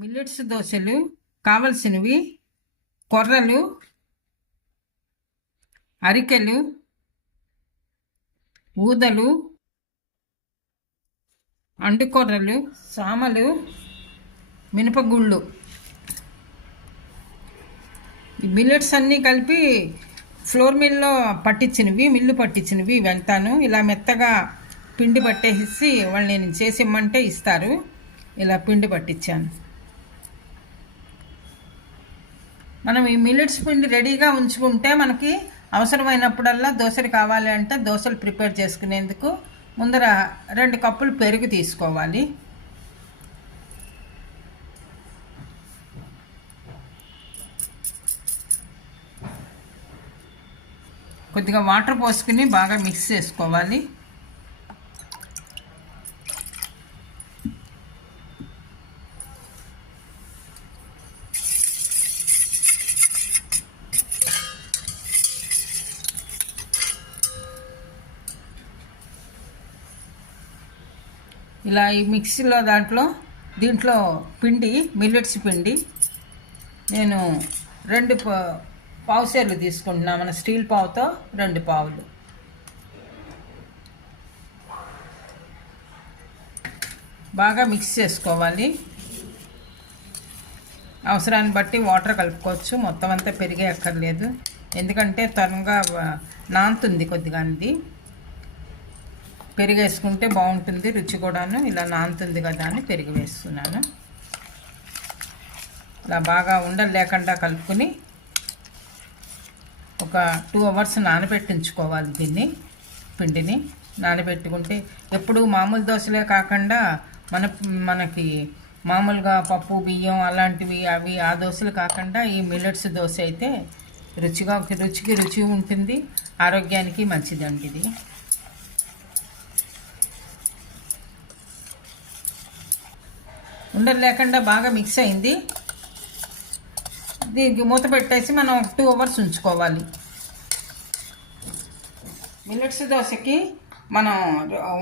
Millets దోశలు కావలసినవి కొర్రలు అరికెలు ఊదలు అండుకొర్రలు సామలు మినపగుళ్ళు. ఈ మిల్లెట్స్ అన్నీ కలిపి ఫ్లోర్ మిల్లో పట్టించినవి మిల్లు పట్టించినవి వెళ్తాను ఇలా మెత్తగా పిండి పట్టేసి వాళ్ళు నేను చేసి ఇమ్మంటే ఇస్తారు. ఇలా పిండి పట్టించాను. మనం ఈ మిల్లెట్స్ పిండి రెడీగా ఉంచుకుంటే మనకి అవసరమైనప్పుడల్లా దోశలు కావాలి అంటే దోశలు ప్రిపేర్ చేసుకునేందుకు ముందర రెండు కప్పులు పెరుగు తీసుకోవాలి. కొద్దిగా వాటర్ పోసుకుని బాగా మిక్స్ చేసుకోవాలి. ఇలా ఈ మిక్సీలో దాంట్లో దీంట్లో పిండి మిల్లెట్స్ పిండి నేను రెండు పా- పావు సేర్లు తీసుకుంటున్నా. మన స్టీల్ పావుతో రెండు పావులు. బాగా మిక్స్ చేసుకోవాలి. అవసరాన్ని బట్టి వాటర్ కలుపుకోవచ్చు. మొత్తం అంతా పెరిగే అక్కర్లేదు. ఎందుకంటే త్వరగా నాంతుంది కొద్దిగా అనేది. పెరుగు వేసుకుంటే బాగుంటుంది రుచి కూడాను ఇలా నానుతుంది కదా అని పెరుగు వేస్తున్నాను ఇలా బాగా ఉండలు లేకుండా కలుపుకొని ఒక టూ అవర్స్ నానబెట్టించుకోవాలి దీన్ని పిండిని. నానబెట్టుకుంటే ఎప్పుడు మామూలు దోశలే కాకుండా మన మనకి మామూలుగా పప్పు బియ్యం అలాంటివి అవి ఆ దోశలు కాకుండా ఈ మిల్లెట్స్ దోశ అయితే రుచిగా రుచికి రుచి ఉంటుంది ఆరోగ్యానికి మంచిదండి ఇది. ఉండలు లేకుండా బాగా మిక్స్ అయింది. దీనికి మూత పెట్టేసి మనం ఒక టూ అవర్స్ ఉంచుకోవాలి. మిల్లెట్స్ దోశకి మనం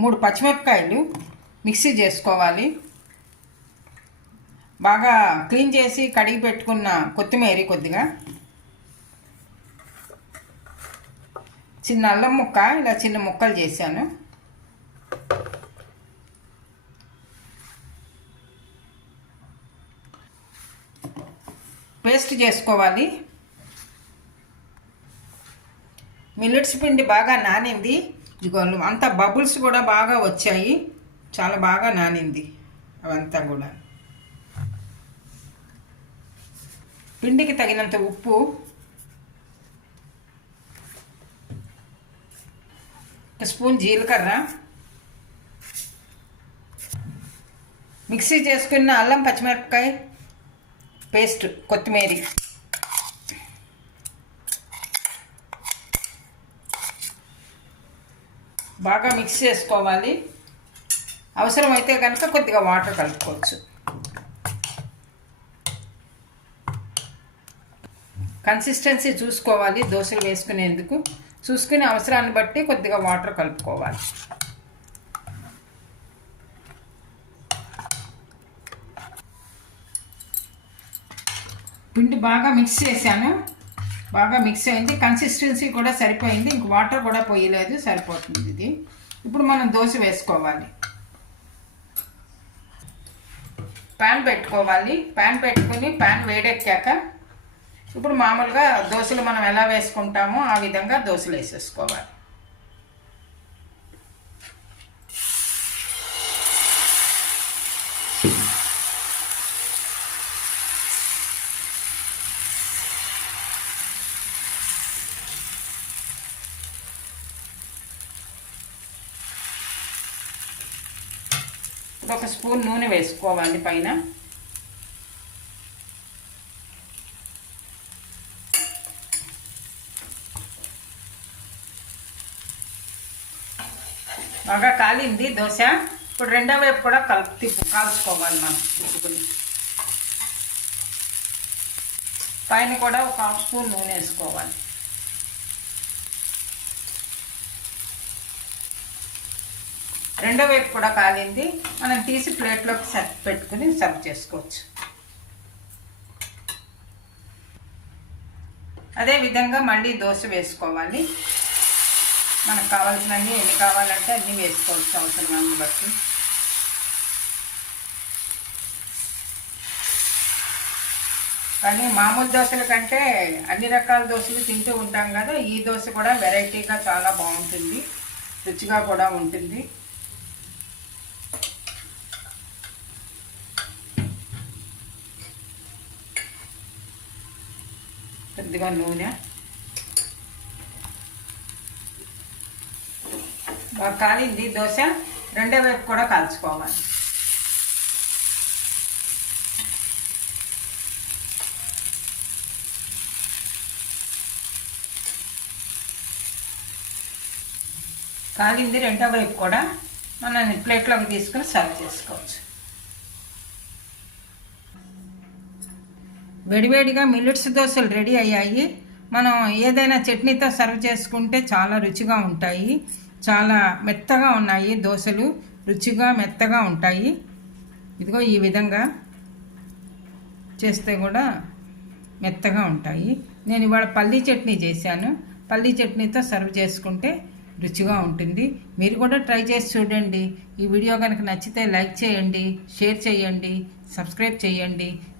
మూడు పచ్చిమిరపకాయలు మిక్సీ చేసుకోవాలి. బాగా క్లీన్ చేసి కడిగి పెట్టుకున్న కొత్తిమీర కొద్దిగా. చిన్న అల్లం ముక్క ఇలా చిన్న ముక్కలు చేశాను. పేస్ట్ చేసుకోవాలి. మిల్లెట్స్ పిండి బాగా నానింది. ఇదిగో అంతా బబుల్స్ కూడా బాగా వచ్చాయి. చాలా బాగా నానింది అవంతా కూడా. పిండికి తగినంత ఉప్పు. ఒక స్పూన్ జీలకర్ర. మిక్సీ చేసుకున్న అల్లం పచ్చిమిరపకాయ. పేస్ట్ కొత్తిమీర. బాగా మిక్స్ చేసుకోవాలి. అవసరమైతే కనుక కొద్దిగా వాటర్ కలుపుకోవచ్చు. కన్సిస్టెన్సీ చూసుకోవాలి దోశలు వేసుకునేందుకు. చూసుకునే అవసరాన్ని బట్టి కొద్దిగా వాటర్ కలుపుకోవాలి. పిండి బాగా మిక్స్ చేశాను. బాగా మిక్స్ అయింది. కన్సిస్టెన్సీ కూడా సరిపోయింది. ఇంక వాటర్ కూడా పోయలేదు. సరిపోతుంది ఇది. ఇప్పుడు మనం దోశ వేసుకోవాలి. ప్యాన్ పెట్టుకోవాలి. ప్యాన్ పెట్టుకుని ప్యాన్ వేడెక్కాక ఇప్పుడు మామూలుగా దోశలు మనం ఎలా వేసుకుంటామో ఆ విధంగా దోశలు వేసేసుకోవాలి. ఒక స్పూన్ నూనె వేసుకోవాలి పైన. బాగా కాలింది దోశ. ఇప్పుడు రెండో వైపు కూడా కలుపు తిప్పు కాల్చుకోవాలి మనం తిప్పుకుని. పైన కూడా ఒక హాఫ్ స్పూన్ నూనె వేసుకోవాలి. రెండో వైపు కూడా కాలింది మనం తీసి ప్లేట్లోకి సర్ పెట్టుకుని సర్వ్ చేసుకోవచ్చు. అదేవిధంగా మళ్ళీ దోశ వేసుకోవాలి. మనకు కావాల్సినవి ఎన్ని కావాలంటే అన్నీ వేసుకోవచ్చు అవసరమాన్ని బట్టి కానీ మామూలు దోశల కంటే అన్ని రకాల దోశలు తింటూ ఉంటాం కదా ఈ దోశ కూడా వెరైటీగా చాలా బాగుంటుంది. రుచిగా కూడా ఉంటుంది. కొద్దిగా నూనె. బాగా కాలింది దోశ. రెండో వైపు కూడా కాల్చుకోవాలి. కాలింది రెండో వైపు కూడా మనం ప్లేట్లోకి తీసుకుని సర్వ్ చేసుకోవచ్చు. వేడివేడిగా మిల్లెట్స్ దోశలు రెడీ అయ్యాయి. మనం ఏదైనా చట్నీతో సర్వ్ చేసుకుంటే చాలా రుచిగా ఉంటాయి. చాలా మెత్తగా ఉన్నాయి దోశలు. రుచిగా మెత్తగా ఉంటాయి. ఇదిగో ఈ విధంగా చేస్తే కూడా మెత్తగా ఉంటాయి. నేను ఇవాళ పల్లీ చట్నీ చేశాను. పల్లీ చట్నీతో సర్వ్ చేసుకుంటే రుచిగా ఉంటుంది. మీరు కూడా ట్రై చేసి చూడండి. ఈ వీడియో కనుక నచ్చితే లైక్ చేయండి షేర్ చేయండి సబ్స్క్రైబ్ చేయండి.